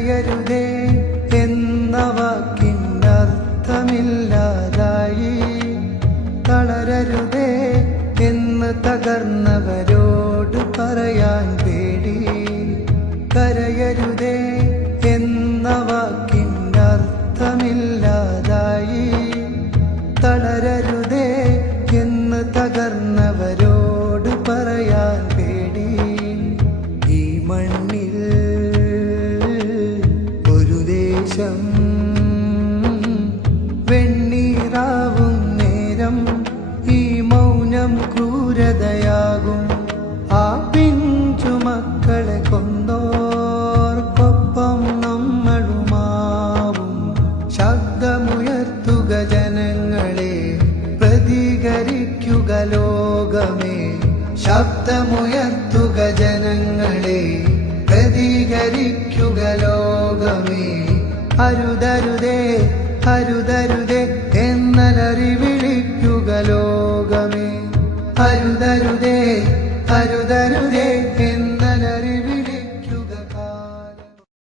കരയരുതേ എന്ന വാക്കിനർത്ഥമില്ലാതായി. തളരരുതേ എന്ന് തകർന്നവരോട് പറയാൻ പേടി. കരയരുതേ എന്ന വാക്കിനർത്ഥമില്ലാതായി. തളരരുതേ എന്ന് തകർന്നവരോട് പറയാൻ പേടി. ഈ മണ്ണിൽ ഒരു ദേശം വെണ്ണീറാവും നേരം ഈ മൗനം ക്രൂരതയാകും. ആ പിഞ്ചു മക്കളെ കൊന്നോർക്കൊപ്പം നമ്മളുമാവും. ശബ്ദമുയർത്തുക ജനങ്ങളെ, പ്രതികരിക്കുക ലോകമേ. ശബ്ദമുയർത്തുക ജനങ്ങളെ, പ്രതികരിക്കുക ലോകമേ. അരുതരുതേ അരുതരുതേ എന്നലറി വിളിക്കുക ലോകമേ. അരുതരുതേ അരുതരുതേ